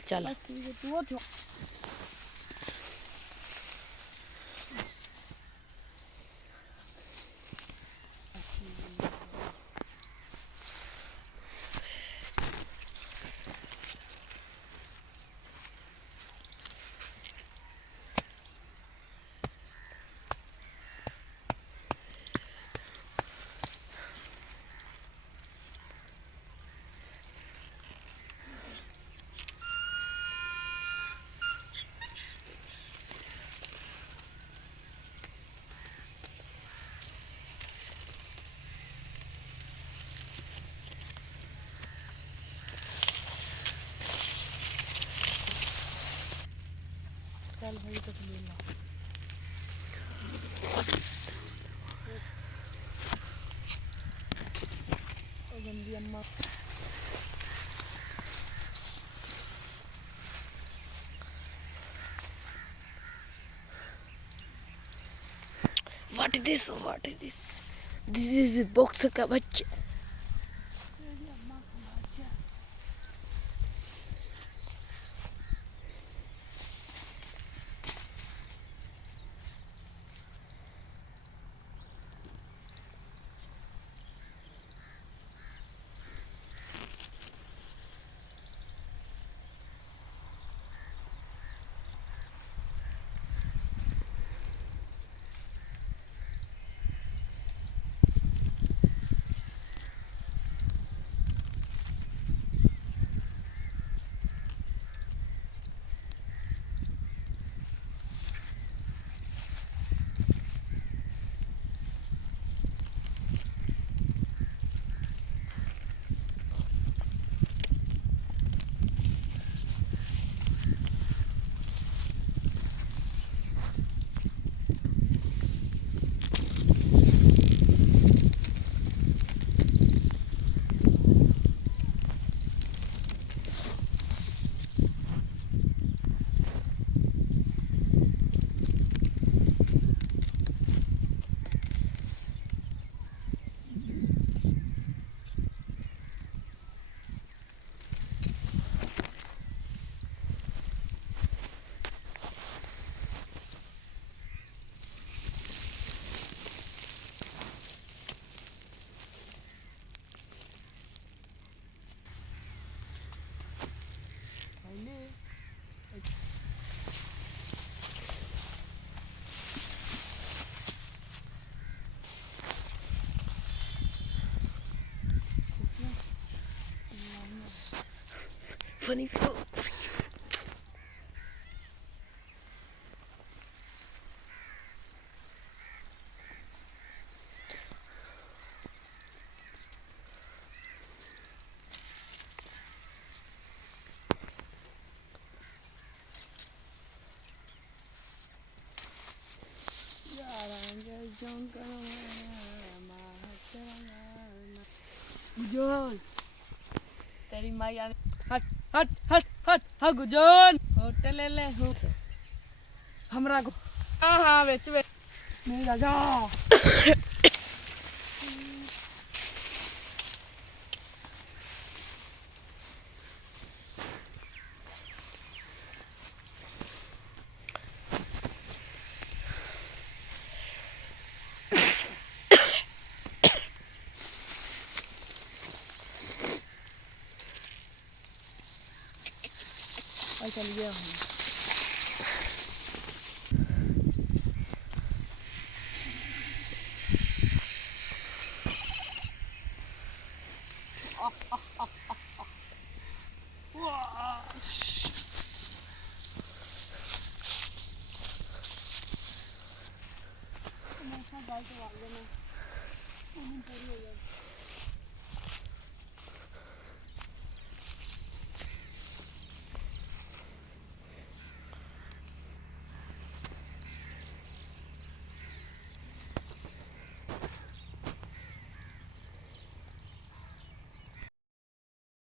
चल बस ठीक है तू वो चल भाई तो ले ला ओ गंदी अम्मा what is this this is box का बच्चा तेरी अम्मा का बच्चा funny गुजोल तेरी माई आने हट हट हट हट हाँ गुजोल होटल ले ले हो हमरा को हाँ हाँ बेच नहीं लगा और चल गया हूँ मैं गाय के वाले में पूरी हो जाए